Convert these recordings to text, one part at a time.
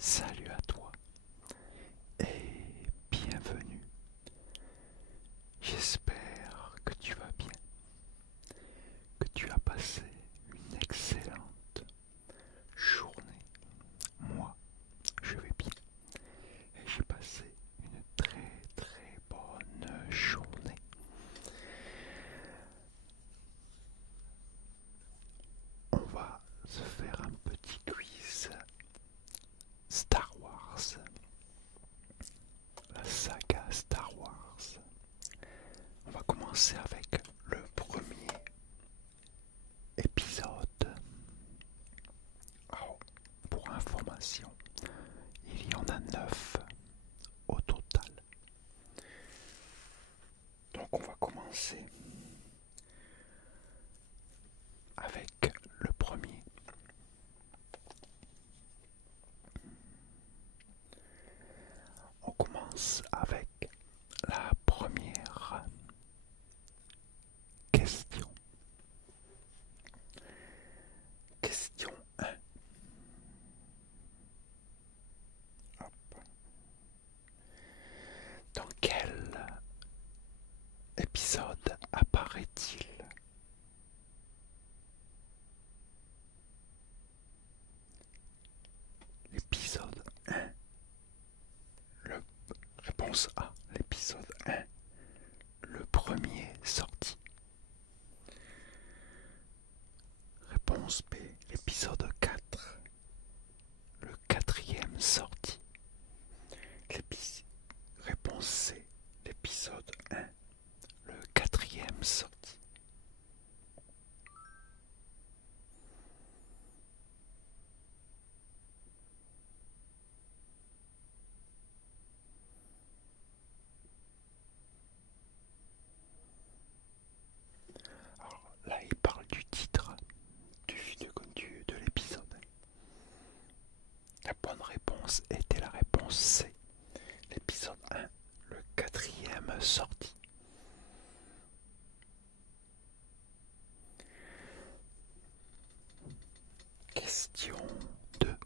Salut à toi et bienvenue. J'espère que tu vas bien, que tu as passé une excellente journée. Moi, je vais bien et j'ai passé une très bonne journée. On va se faire un petit quiz Star Wars, la saga Star Wars. On va commencer avec le premier épisode. Alors, pour information, il y en a 9 au total. Donc on va commencer avec le premier. On commence avec la première question. Question 1. Hop. Dans quel épisode apparaît-il? L'épisode 1. Réponse A, l'épisode 1. Le premier sorti. Réponse B, l'épisode 4. Le quatrième sorti. Réponse C, l'épisode 1. Le quatrième sorti. Alors là, il parle du titre de l'épisode. La bonne réponse était la réponse C. L'épisode 1, le quatrième sorti. Question 2.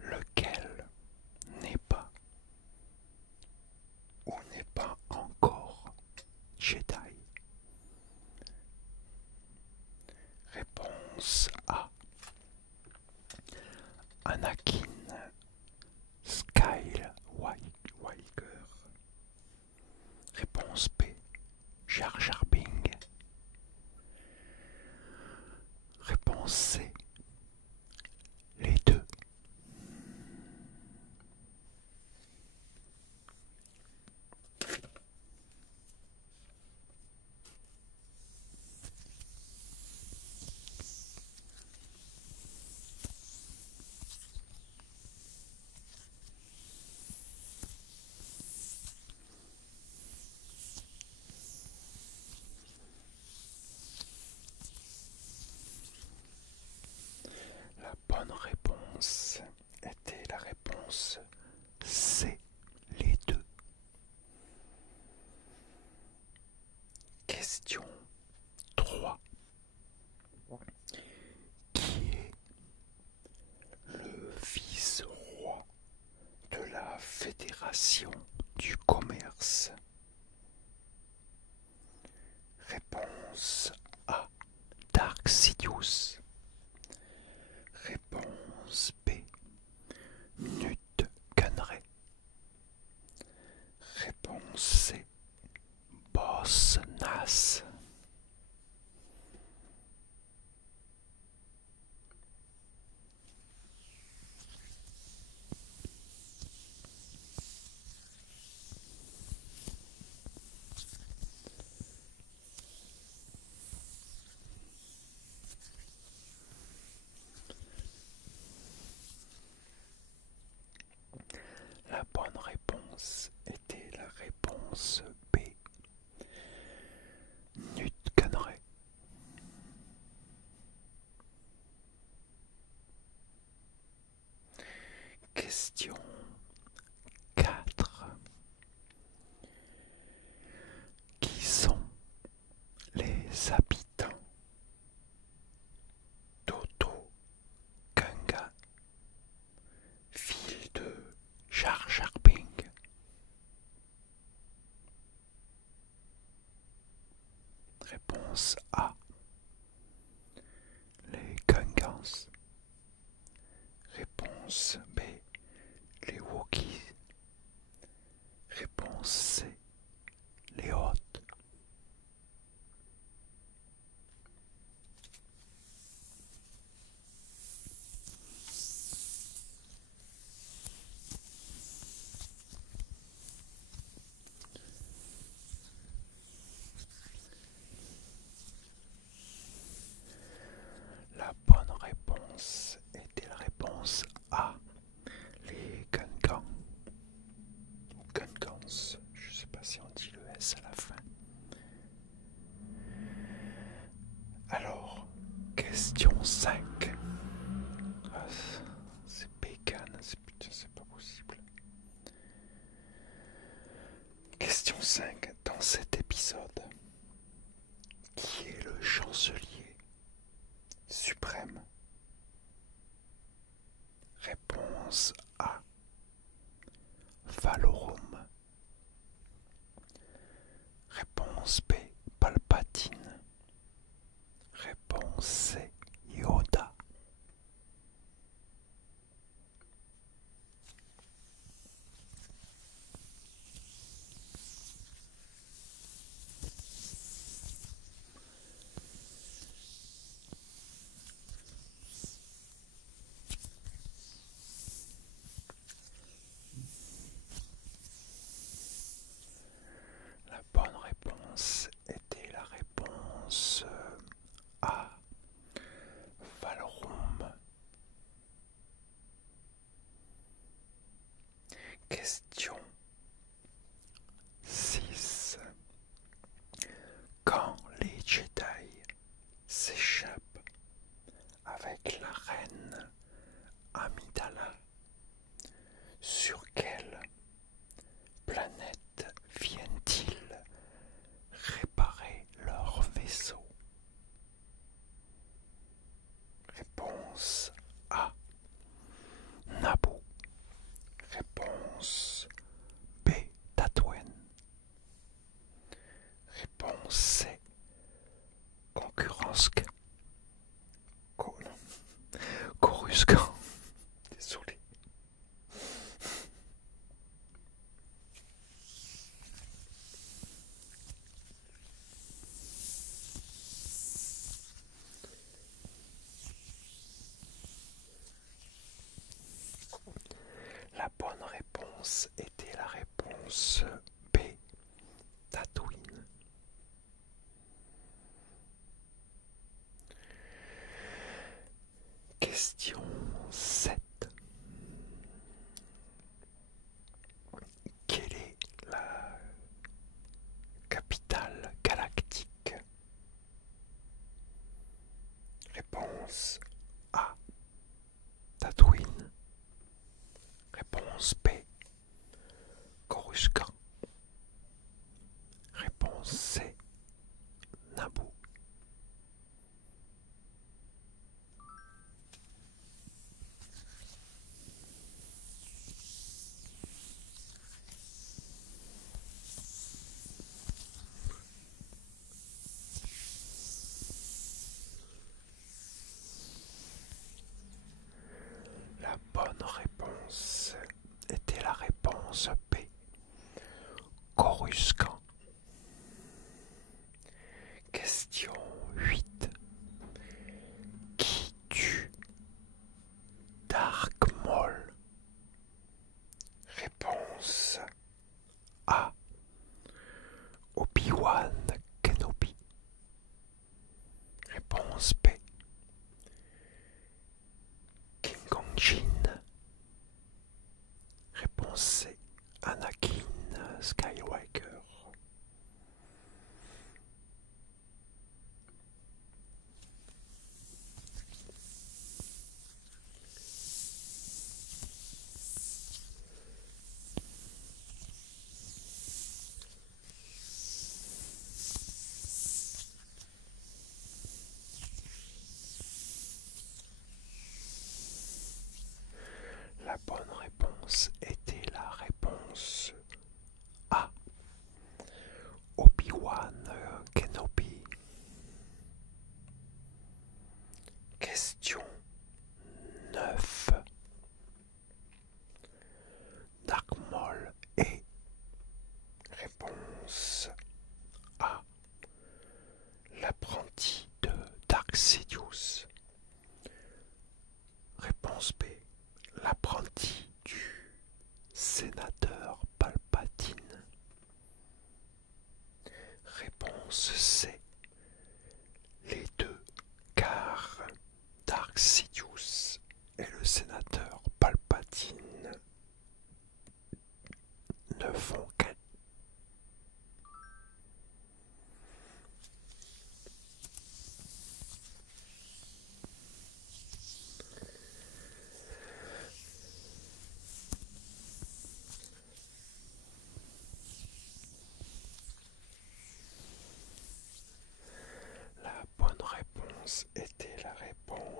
Lequel n'est pas ou n'est pas encore Jedi? Réponse A, Anakin Skywalker. Réponse B, Jar Jar Binks. Réponse C, les deux. La bonne réponse était la réponse C, les deux. Question 3. Qui est le vice-roi de la Fédération du commerce? Réponse A, Dark Sidious. Réponse B, Nut Gunray. Réponse C, Boss Nass. La bonne réponse était la réponse B, Nut Gunray. Question 4. Qui sont les habitants d'Oto Gunga? Réponse A, les Gungans. Réponse B, les Wookiees. Réponse C, les Hoth. La bonne réponse était la réponse A, les Gungans. Ou Gungans, je ne sais pas si on dit le S à la fin. Alors, question 5. Ah, c'est bacon, c'est pas possible. Question 5. Dans cet épisode, qui est le chancelier suprême? Réponse A, Valorum. Réponse B, Palpatine. Réponse C, Yoda. La bonne réponse était la réponse A, Valorum. Question 6. Quand les Jedi s'échappent avec la reine Amidala, sur quelle planète viennent-ils réparer leur vaisseau? Réponse A, Naboo. Réponse B, Tatooine. Réponse C, Concurrence. Coruscant. Désolé. La bonne réponse était la réponse B, Tatooine. Question 7. Quelle est la capitale galactique? Réponse A, Tatooine. Réponse B, Coruscant. Réponse C, Naboo. La bonne réponse était la réponse B, Coruscant. Question 8. Qui tue Dark Maul? Réponse A, Obi-Wan Kenobi. Réponse B, Qui-Gon Jinn. Réponse C, Anakin Skywalker. La bonne réponse était la réponse A,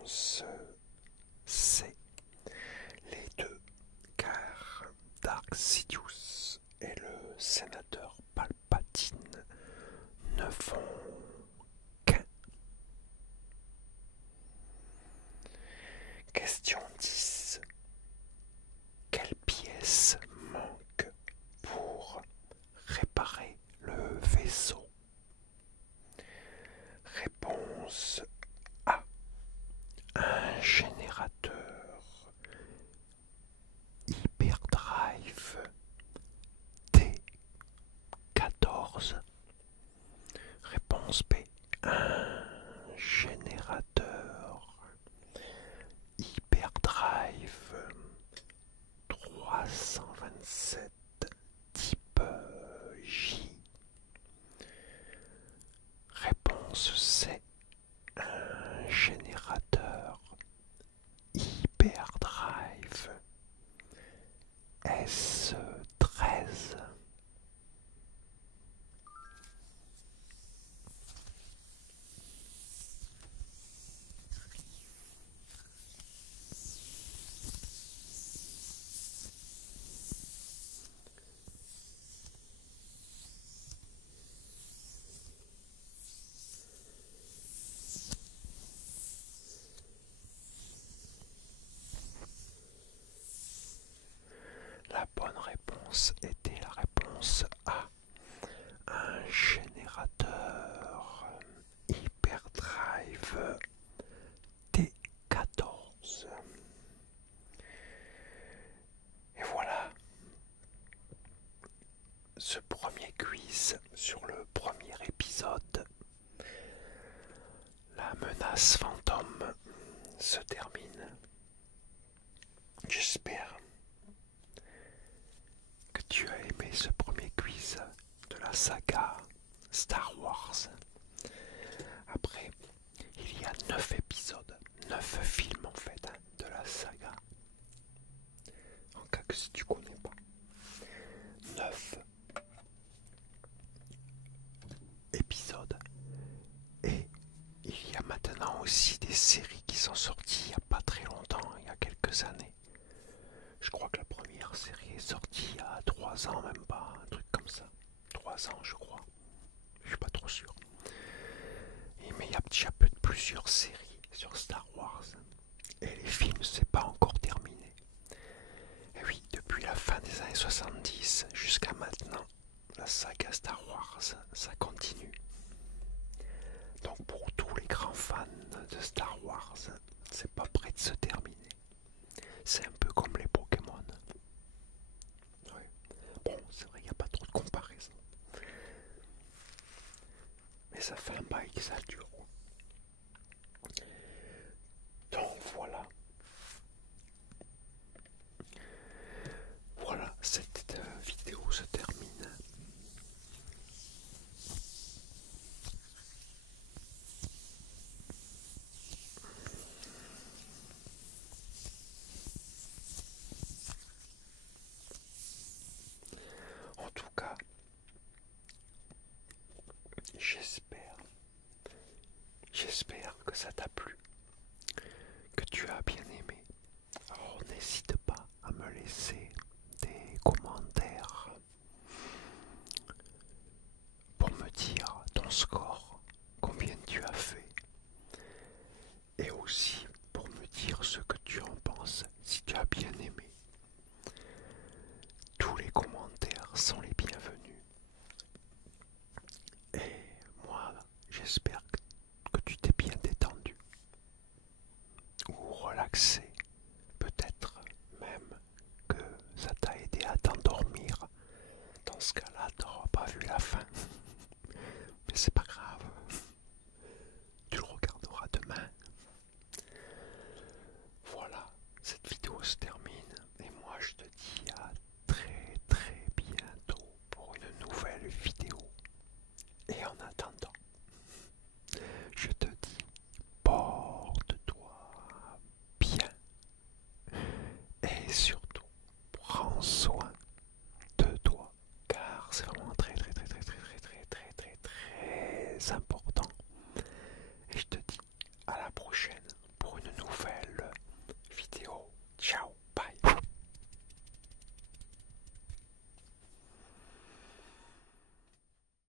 réponse C. Les deux, car Dark Sidious et le sénateur Palpatine ne font qu'un. Question 10. Quelle pièce manque pour réparer le vaisseau? Réponse A. Un générateur hyperdrive T14. Réponse B. Un générateur hyperdrive 327 type J. Réponse C. Un générateur hyperdrive S13. La bonne réponse était la réponse A. Un générateur hyperdrive T14. Et voilà, ce premier quiz sur le premier épisode, la menace fantôme, se termine. J'espère que tu as aimé ce premier quiz de la saga Star Wars. Après, il y a 9 épisodes, 9 films en fait, de la saga. En cas que si tu connais pas. 9 épisodes. Et il y a maintenant aussi des séries qui sont sorties il n'y a pas très longtemps, il y a quelques années. Je crois que la première série est sortie il y a 3 ans, même pas, un truc comme ça. 3 ans, je crois. Je suis pas trop sûr. Mais il y a déjà plusieurs séries sur Star Wars. Et les films, c'est pas encore terminé. Et oui, depuis la fin des années 70 jusqu'à maintenant, la saga Star Wars, ça continue. Donc pour tous les grands fans de Star Wars, c'est pas prêt de se terminer. C'est un peu comme les Pokémon. Ouais. Bon, c'est vrai qu'il n'y a pas trop de comparaison. Mais ça fait un bail que ça dure. Donc voilà. Voilà, cette vidéo se termine. En tout cas, j'espère que ça t'a plu, que tu as bien aimé. Alors n'hésite pas à me laisser des commentaires pour me dire ton score, combien tu as fait, et aussi pour me dire ce que tu en penses, si tu as bien aimé. Tous les commentaires sont les bienvenus. Et moi, j'espère que tu t'es bien détendu ou relaxé. Peut-être même que ça t'a aidé à t'endormir. Dans ce cas-là, t'auras pas vu la fin. Mais c'est pas grave. Tu le regarderas demain. Voilà, cette vidéo se termine. Et moi, je te dis à très très bientôt pour une nouvelle vidéo. Et en attendant, je te dis, porte-toi bien. Et surtout, prends soin de toi. Car c'est vraiment très très très très très très très très très important.